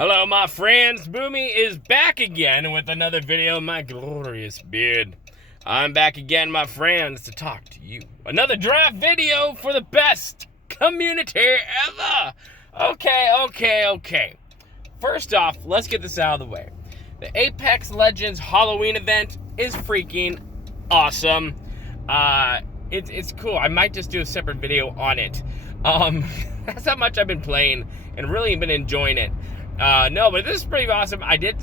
Hello, my friends. Boomy is back again with another video of my glorious beard. I'm back again, my friends, to talk to you. Another draft video for the best community ever. Okay. First off, let's get this out of the way. The Apex Legends Halloween event is freaking awesome. It's cool. I might just do a separate video on it. That's how much I've been playing and really been enjoying it. No, but this is pretty awesome. I did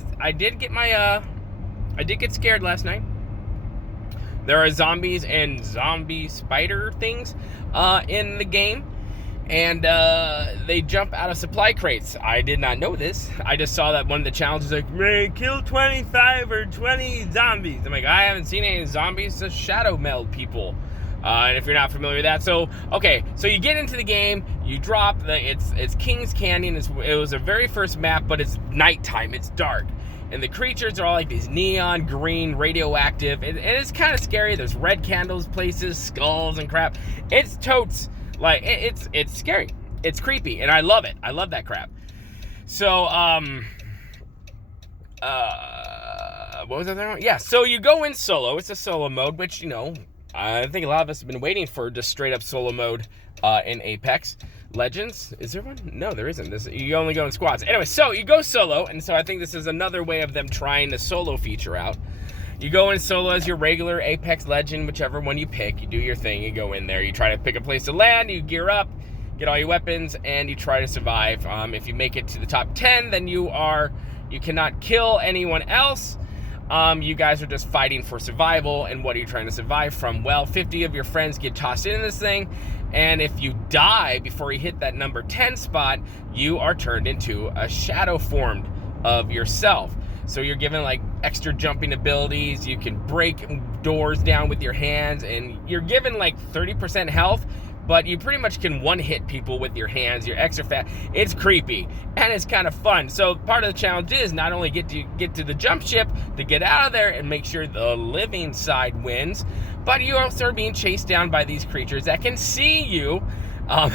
get scared last night. There are zombies and zombie spider things in the game, and they jump out of supply crates. I did not know this. I just saw that one of the challenges like, "Ray, kill 25 or 20 zombies." I'm like, I haven't seen any zombies. It's shadow meld people. And if you're not familiar with that, so you get into the game, you drop it's King's Canyon. It was the very first map, but it's nighttime, it's dark, and the creatures are all like these neon green, radioactive, and it's kind of scary. There's red candles places, skulls and crap. It's totes like it's scary, it's creepy, and I love it. I love that crap. So what was the other one? Yeah, so you go in solo. It's a solo mode, which, you know, I think a lot of us have been waiting for just straight up solo mode in Apex Legends. Is there one? No, there isn't. You only go in squads. Anyway, so you go solo, and so I think this is another way of them trying the solo feature out. You go in solo as your regular Apex Legend, whichever one you pick. You do your thing, you go in there, you try to pick a place to land, you gear up, get all your weapons, and you try to survive. If you make it to the top 10, then you cannot kill anyone else. You guys are just fighting for survival, and what are you trying to survive from? Well, 50 of your friends get tossed into this thing, and if you die before you hit that number 10 spot, you are turned into a shadow formed of yourself. So you're given like extra jumping abilities, you can break doors down with your hands, and you're given like 30% health, but you pretty much can one-hit people with your hands. You're extra fast. It's creepy, and it's kind of fun. So part of the challenge is not only get to the jump ship to get out of there and make sure the living side wins, but you also are being chased down by these creatures that can see you at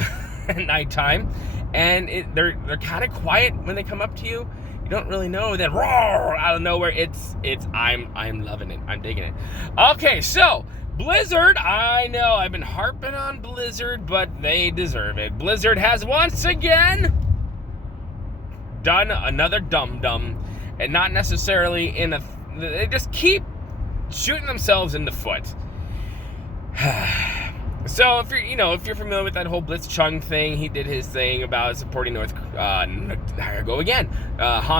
nighttime, and they're kind of quiet when they come up to you. You don't really know, then roar out of nowhere. I'm loving it. I'm digging it. Okay, so Blizzard, I know I've been harping on Blizzard, but they deserve it. Blizzard has once again done another dum-dum, and not necessarily they just keep shooting themselves in the foot. So if you're familiar with that whole Blitzchung thing, he did his thing about supporting Hong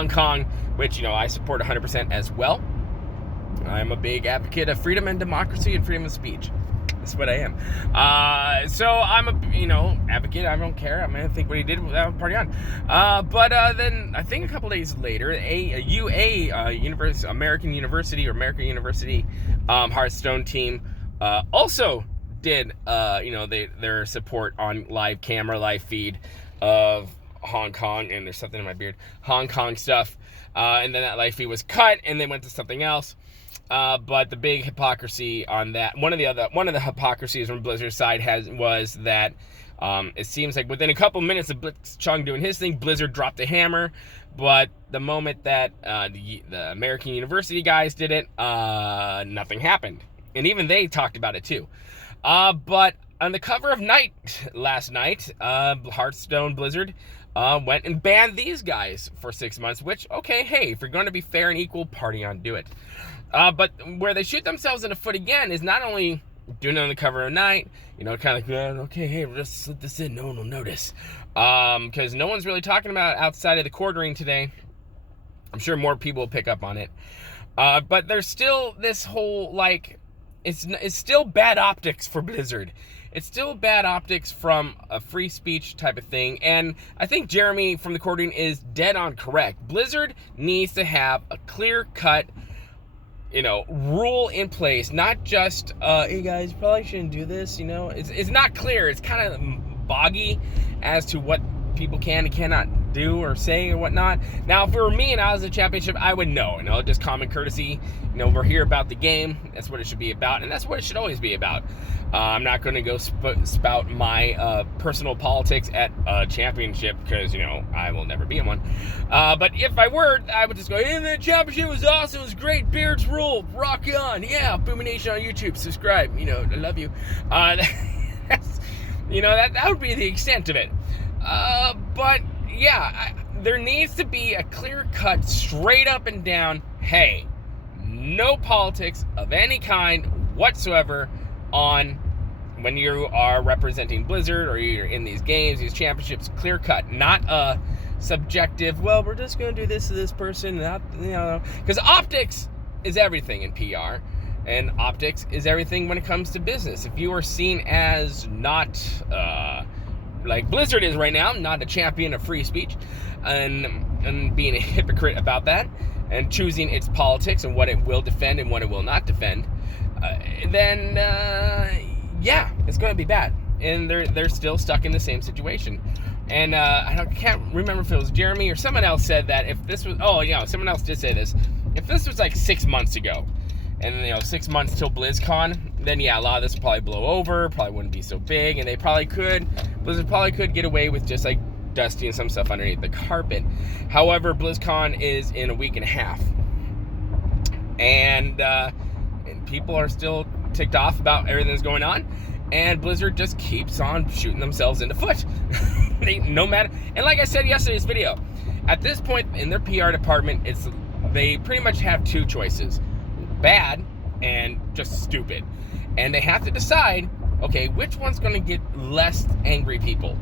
Kong, which, I support 100% as well. I'm a big advocate of freedom and democracy and freedom of speech. That's what I am. So I'm a, advocate. I don't care. I think what he did, party on. But then I think a couple days later, American University Hearthstone team also did, their support on live camera, live feed of Hong Kong, and there's something in my beard, Hong Kong stuff. And then that live feed was cut, and they went to something else. But the big hypocrisy on that, one of the hypocrisies from Blizzard's side was that it seems like within a couple minutes of Blitzchung doing his thing, Blizzard dropped the hammer. But the moment that the American University guys did it, nothing happened, and even they talked about it too. But on the cover of Night last night, Hearthstone Blizzard went and banned these guys for 6 months, which, okay, hey, if you're going to be fair and equal, party on, do it. But where they shoot themselves in the foot again is not only doing it on the cover of Night, kind of like, okay, hey, we'll just slip this in, no one will notice. Because no one's really talking about it outside of the quartering today. I'm sure more people will pick up on it. But there's still this whole, it's still bad optics for Blizzard. It's still bad optics from a free speech type of thing. And I think Jeremy from the quartering is dead on correct. Blizzard needs to have a clear-cut, rule in place. Not just, hey guys, you probably shouldn't do this, It's not clear. It's kind of boggy as to what people can and cannot do or say or whatnot. Now, if it were me and I was a championship, I would know. Just common courtesy. We're here about the game. That's what it should be about, and that's what it should always be about. I'm not going to go spout my personal politics at a championship because, I will never be in one. But if I were, I would just go, hey, the championship was awesome. It was great. Beards rule. Rock on. Yeah, Boomy Nation on YouTube. Subscribe. I love you. That's, that would be the extent of it. But yeah, there needs to be a clear cut, straight up and down, hey, no politics of any kind whatsoever on when you are representing Blizzard or you're in these games, these championships, clear cut, not a subjective, well, we're just going to do this to this person, not, because optics is everything in PR. And optics is everything when it comes to business. If you are seen as not, like Blizzard is right now, not a champion of free speech, and being a hypocrite about that, and choosing its politics and what it will defend and what it will not defend, then, yeah, it's going to be bad. And they're still stuck in the same situation. And I can't remember if it was Jeremy or someone else said that if this was, someone else did say this, if this was like 6 months ago, and 6 months till BlizzCon, then yeah, a lot of this would probably blow over, probably wouldn't be so big, and Blizzard probably could get away with just like dusting some stuff underneath the carpet. However, BlizzCon is in a week and a half, and people are still ticked off about everything that's going on, and Blizzard just keeps on shooting themselves in the foot. No matter, and like I said yesterday's video, at this point in their PR department, they pretty much have two choices: bad and just stupid. And they have to decide, okay, which one's going to get less angry people.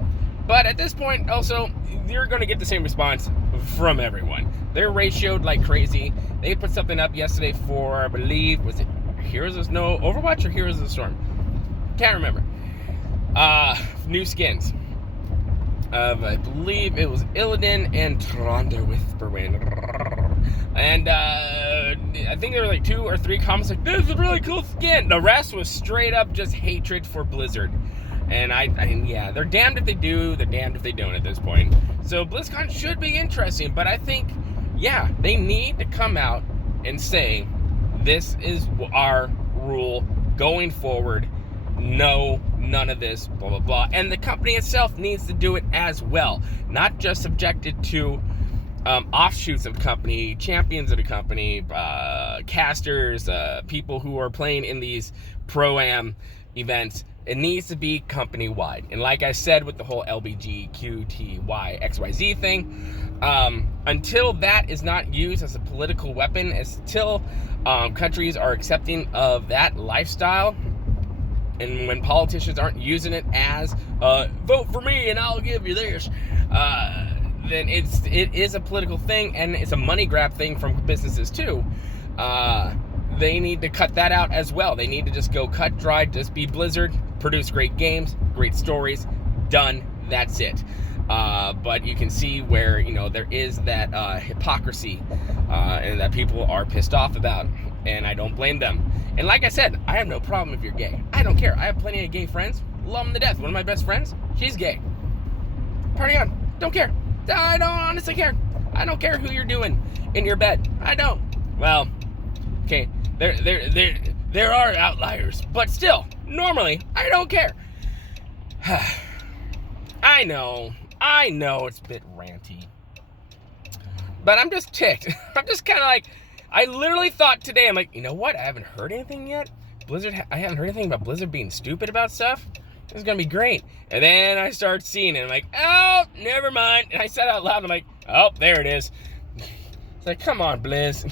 But at this point, also, you're going to get the same response from everyone. They're ratioed like crazy. They put something up yesterday for, I believe, was it Heroes of Snow, Overwatch, or Heroes of the Storm? Can't remember. New skins. I believe it was Illidan and Tronder Whisperwind. And I think there were like 2 or 3 comments like, this is a really cool skin. The rest was straight up just hatred for Blizzard. And yeah, they're damned if they do, they're damned if they don't at this point. So BlizzCon should be interesting, but I think, yeah, they need to come out and say, this is our rule going forward. No, none of this, blah, blah, blah. And the company itself needs to do it as well. Not just subjected to offshoots of the company, champions of the company, casters, people who are playing in these Pro-Am events. It needs to be company-wide. And like I said with the whole LBGQTY XYZ thing, until that is not used as a political weapon, until countries are accepting of that lifestyle, and when politicians aren't using it as, vote for me and I'll give you this, then it is a political thing, and it's a money grab thing from businesses too. They need to cut that out as well. They need to just go cut dry, just be Blizzard, produce great games, great stories, done, that's it. But you can see where, there is that hypocrisy and that people are pissed off about, and I don't blame them. And like I said, I have no problem if you're gay. I don't care. I have plenty of gay friends. Love them to death. One of my best friends, she's gay. Party on. Don't care. I don't honestly care. I don't care who you're doing in your bed. I don't. Well, okay, there are outliers, but still, normally, I don't care. I know it's a bit ranty, but I'm just ticked. I'm just kind of like, I literally thought today, I'm like, you know what? I haven't heard anything yet. I haven't heard anything about Blizzard being stupid about stuff. This is going to be great. And then I start seeing it. I'm like, oh, never mind. And I said out loud, I'm like, oh, there it is. It's like, come on, Blizz.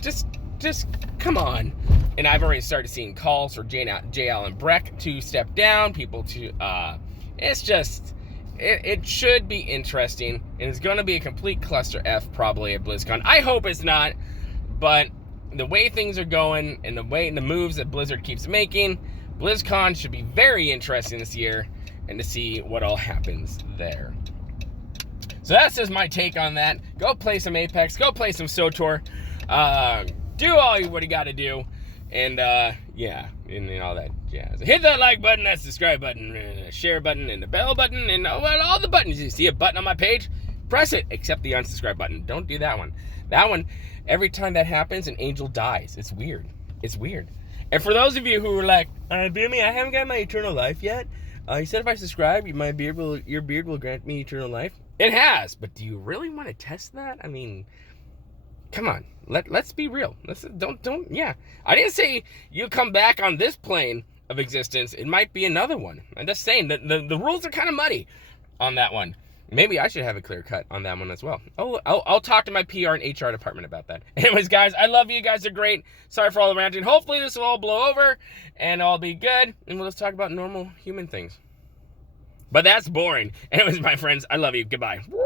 Just come on. And I've already started seeing calls for J. Allen Breck to step down, people to, it's just, it should be interesting. And it's going to be a complete cluster F probably at BlizzCon. I hope it's not, but the way things are going and the moves that Blizzard keeps making, BlizzCon should be very interesting this year, and to see what all happens there. So that's just my take on that. Go play some Apex. Go play some SWTOR. Do what you got to do. And, yeah, and all that jazz. Hit that like button, that subscribe button, share button, and the bell button, and all the buttons. You see a button on my page? Press it, except the unsubscribe button. Don't do that one. That one, every time that happens, an angel dies. It's weird. It's weird. And for those of you who were like, Boomy, I haven't got my eternal life yet. You said if I subscribe, your beard will grant me eternal life. It has, but do you really want to test that? I mean, come on. Let's be real. Yeah. I didn't say you come back on this plane of existence. It might be another one. I'm just saying that the rules are kind of muddy on that one. Maybe I should have a clear cut on that one as well. I'll talk to my PR and HR department about that. Anyways, guys, I love you. You guys are great. Sorry for all the ranting. Hopefully this will all blow over and I'll be good. And we'll just talk about normal human things. But that's boring. Anyways, my friends, I love you. Goodbye.